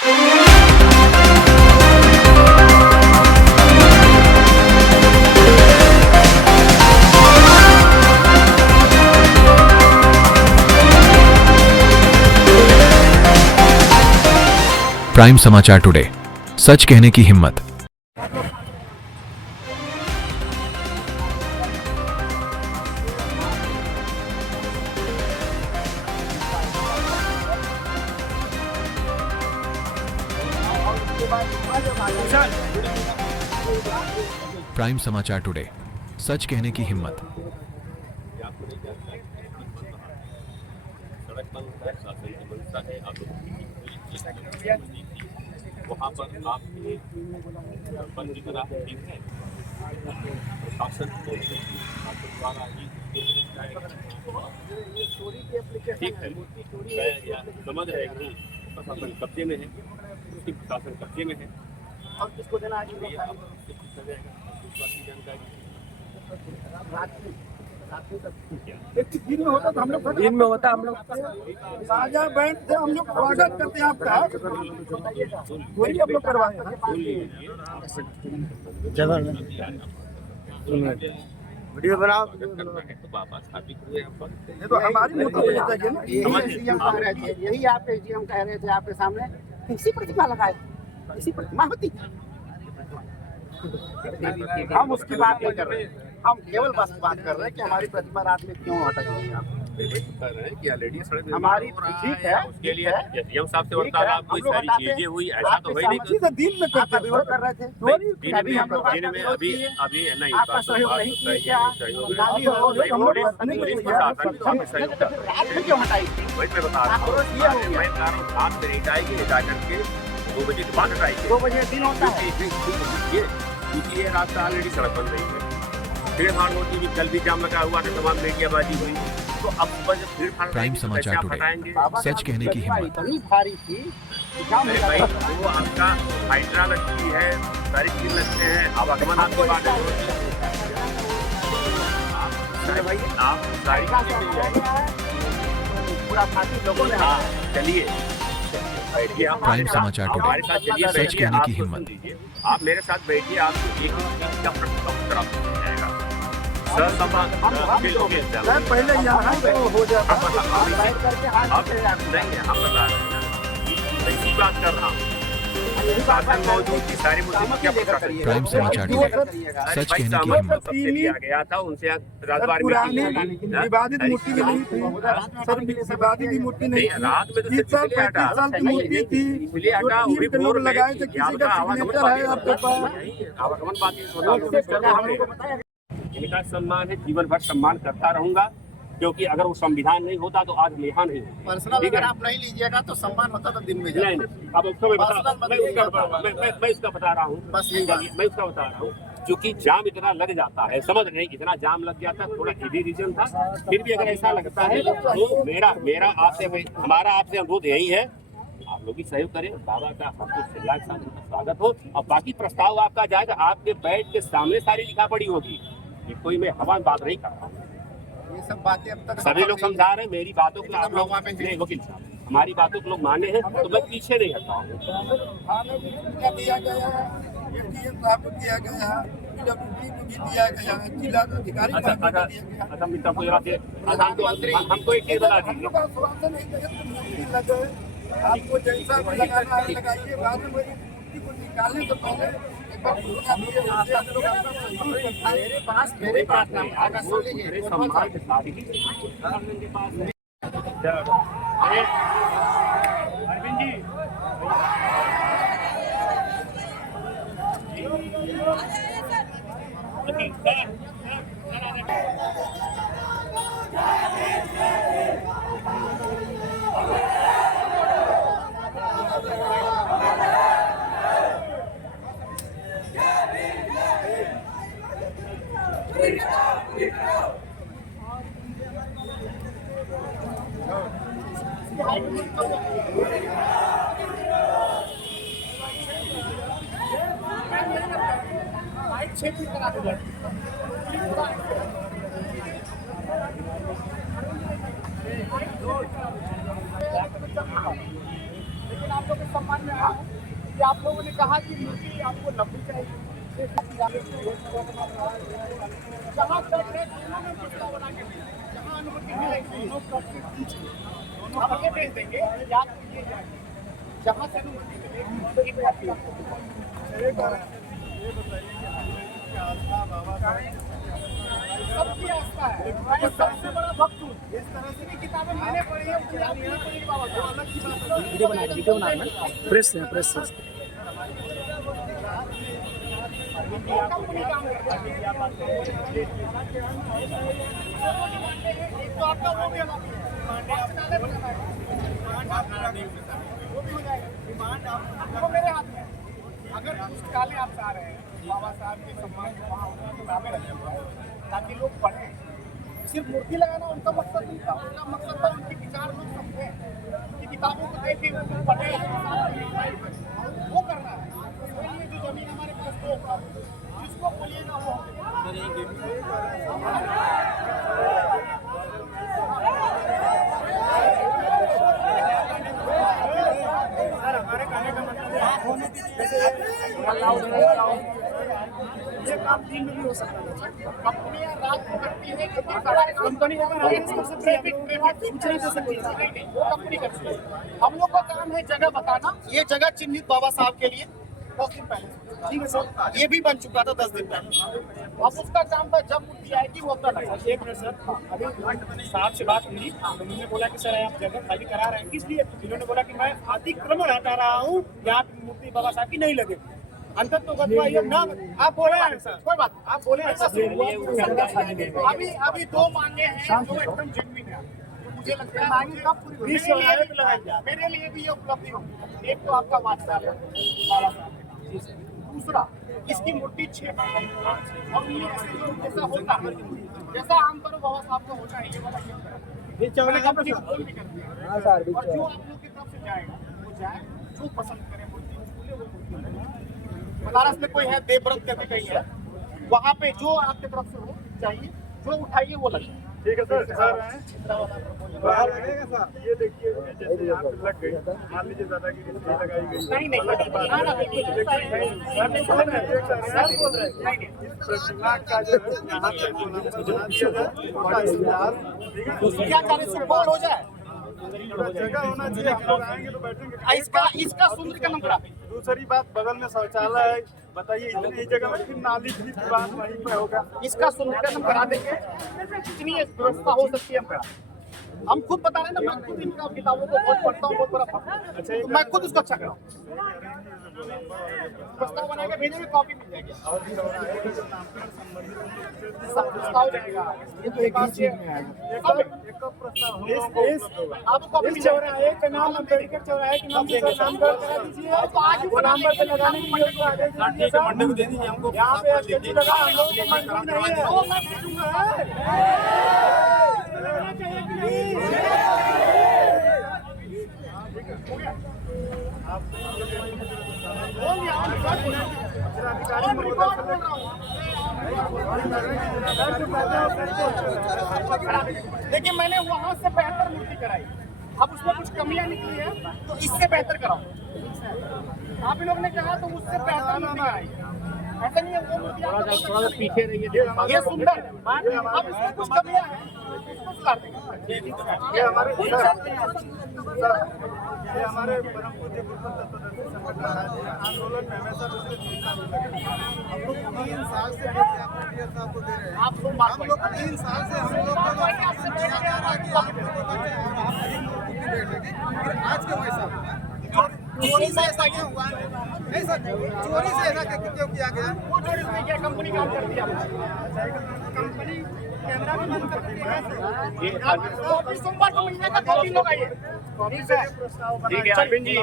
Prime समाचार today, सच कहने की हिम्मत। प्राइम समाचार टुडे, सच कहने की हिम्मत। वहाँ पर आपके बंद की तरह ठीक है, शासन को द्वारा ठीक है, समझ रहे हैं कि प्रशासन कब्जे में है, उसकी प्रशासन कब्जे में है और किसको देना दिन में होता तो हम लोग साझा बैंड से हम लोग स्वागत करते हैं आपका। वही आप लोग करवाए वीडियो बनाओ तो हमारी यही आप एसडीएम कह रहे थे आपके सामने इसी प्रतिमा लगाए, इसी प्रतिमा होती हम उसकी बात नहीं कर रहे, हम केवल बस बात कर रहे हैं कि हमारी प्रतिमा रात में क्यों हटाई हुई है। आप कर रहे हैं कि ऑलरेडी सड़क हमारी ठीक है, उसके लिए एसडीएम साहब से वार्तालाप कोई सारी चीजें हुई, ऐसा तो है नहीं कि दिन में करते कर रहे थे। दिन में अभी नहीं आपका सहयोग नहीं किया, रात में क्यों हटाई वही मैं बता रहा हूँ। मैं बता रहा हूँ रात में नहीं जाएगी, जाकर के 2 बजे के बाद हटाएगी। 2 बजे दिन होता है क्योंकि ये रास्ता ऑलरेडी सड़क बन रही है, भीड़ भाड़ होती है, कल भी जाम लगा हुआ था, तमाम मीडियाबाजी हुई, तो अब सुबह जब भीड़ भाड़ प्राइम समाचार टुडे, सच कहने की हिम्मत। इतनी भारी थी भाई, वो आपका हाइड्रा लगती है, सारी चीज लगते हैं, आवागमन आपके बात भाई आप सारी चीजें मिल जाएगी पूरा साथी लोगों ने। हाँ चलिए प्राइम समाचार टुडे, सच कहने की हिम्मत। आप मेरे साथ बैठिए, आपको एक चीज का प्रश्न जाएगा पहले यहाँ हो जाता नहीं है, हम बता रहे हैं ऐसी बात कर रहा हूँ। सारी प्राइम समाचार टुडे, सच कहने की हिम्मत। लिया गया था उनसे विवादित मूर्ति नहीं थी सर, विवादित मूर्ति नहीं, रात में तो 30 साल की मूर्ति थी, इसलिए हटा लोग लगाए थे, किसी का सिग्नेचर है आपके पास। इनका सम्मान है, जीवन भर सम्मान करता रहूंगा, क्योंकि अगर वो संविधान नहीं होता तो आज नेहा नहीं होता। पर्सनल अगर आप नहीं लीजिएगा तो सम्मान होता तो दिन में नहीं। अब उसको मैं इसका बता रहा हूँ, बस मैं इसका बता रहा हूँ, क्योंकि जाम इतना लग जाता है, समझ रहे हैं, इतना जाम लग जाता है, थोड़ा ईजी रीजन था, फिर भी अगर ऐसा लगता है तो मेरा आपसे हमारा आपसे अनुरोध यही है, आप लोग भी सहयोग करें, बाबा का स्वागत हो, और बाकी प्रस्ताव आपका जाएगा, आपके बेड के सामने सारी लिखा पड़ी होगी, कोई मैं हवा बात नहीं कर रहा हूँ। ये सब बातें अब तक सभी लोग समझा रहे हैं, मेरी बातों को आप लोग वकील साहब हमारी बातों को लोग माने हैं तो मैं पीछे नहीं हटा हूँ। दिया गया है, दिया गया है, दिया गया है, जिला अधिकारी हमको एक चीज बता दीजिए, आपको जैसा लगाना है लगाइए, बाद में निकालने से पहले मेरे पास अरविंद जी लेकिन आप बच्चों के सम्मान में आया हूँ कि आप लोगों ने कहा कि मूर्ति आपको लंबी चाहिए, जहाँ तक है दोनों में प्रस्ताव बना के दें, जहाँ अनुमति मिलेगी दोनों प्रॉपर्टी हम ये भेज देंगे, याद कीजिए जाएगा जहाँ से अनुमति मिलेगी तो एक बात सबकी आस्था है। मैं सबसे बड़ा भक्त हूँ। इस तरह से भी किताबें मैंने पढ़ी है, मुझे आप नहीं पढ़ी बाबा तो अलग की बात है। वीडियो बना प्रेस है प्रेस से कंपनी काम करता है। एक तो आपका वो भी अलग है, वो भी हो जाएगा। वो मेरे हाथ में अगर पुस्तकालय आप चाह रहे हैं बाबा साहब के सम्मान में वहाँ किताबें रखें ताकि लोग पढ़ें, सिर्फ मूर्ति लगाना उनका मकसद नहीं था, उनका मकसद था उनके विचार लोग समझें कि किताबों को देखें उनको पढ़ें, वो करना है। इसके लिए जो जमीन हमारे पास हो जिसको बोलिएगा वो ये काम 3 में भी हो सकता है। कंपनियां रात को करती है, कंपनी सूचना दे सकती है, नहीं वो कंपनी करती है। हम लोग का काम है जगह बताना, ये जगह चिन्हित बाबा साहब के लिए 10 दिन पहले, ठीक है सर, ये भी बन चुका था 10 दिन पहले। अब उसका काम था जब मूर्ति आएगी वो अपना लगेगा। एक मिनट सर, अभी साहब से बात हुई, उन्होंने बोला कि सर आप जगह खाली करा रहे हैं, इसलिए इन्होंने बोला कि मैं अतिक्रमण हटा रहा हूँ, यहाँ मूर्ति बाबा साहब की नहीं लगे। अंतर तो ना आप बोले हैं सर, कोई बात आप बोले हैं अभी 2 मांगे हैं जो एकदम जेन्युइन है, मुझे लगता है मेरे लिए भी ये उपलब्धि होगी। एक तो आपका वात्सल्य है, दूसरा इसकी मूर्ति 6 और ये जैसा होता है जैसा आमतौर बाबा साहब का होता है, ये वाला कंपनी खोल भी करती है और जो आप लोग की तरफ से जाएगा वो जाए, जो पसंद करे मूर्ति उसको ले, वो मूर्ति बनारस में कोई है देवव्रत करके कहीं है, वहाँ पे जो आपके तरफ से हो चाहिए जो उठाइए वो लगे। ठीक है सर, बाहर लगेगा सर, ये देखिए जैसे यहाँ पे लग गई, मान लीजिए दादागिरी लगाई गई, प्रतिमा का जो यहाँ पे क्या कार्य सुपौल हो जाए, जगह होना चाहिए, हम लोग आएंगे तो बैठेंगे। इसका सुंदरीकरण करा दें। दूसरी बात बगल में शौचालय है, बताइए इतनी जगह में फिर नाली भी बात वहीं पे होगा। इसका सुंदरीकरण करा देंगे, जितनी व्यवस्था हो सकती है हम करा। हम खुद बता रहे हैं ना, मैं खुद इन किताबों को बहुत पढ़ता हूँ, बहुत बड़ा फर्क है, तो मैं खुद उसको अच्छा कराऊँ। प्रस्ताव बनाएगा, भेजेंगे, कॉपी मिल जाएगी, प्रस्ताव जाएगा। ये तो एक ही चीज में आएगा, आपको कॉपी चौराहे के नाम अम्बेडकर चौराहे के नाम से नामकरण करा दीजिए, नाम पर लगाने के लिए आगे मंडप दे दीजिए हमको, यहाँ पे स्टैचू लगा, हम लोग के मंदिर नहीं है, वो मैं भेजूंगा। देखिए मैंने वहाँ से बेहतर मूर्ति कराई, अब उसमें कुछ कमियां निकली है तो इससे बेहतर कराओ। आप लोग ने कहा तो उससे बेहतर मूर्ति कराई, ऐसा नहीं है वो मूर्ति थोड़ा पीछे रही है, ये सुंदर, अब इसमें कुछ कमियां हैं इसको सुधार देंगे। ये हमारे परम पूज्य गुरुकुल तत्वदर्शी संगठन महाराज जी आंदोलन में हमेशा दूसरे 3 साल लगे। हम लोग 3 साल से आपको दे रहे हैं, आप लोग 3 साल से हम लोग आज के पैसा चोरी से ऐसा क्यों हुआ? नहीं सर, चोरी से ऐसा क्यों किया गया? वो चोरी नहीं किया, कंपनी काम करती है, कंपनी कैमरा भी बंद कर दी है। सोमवार को महीने का 2 दिन लोग आइए। ठीक है अरविंद जी,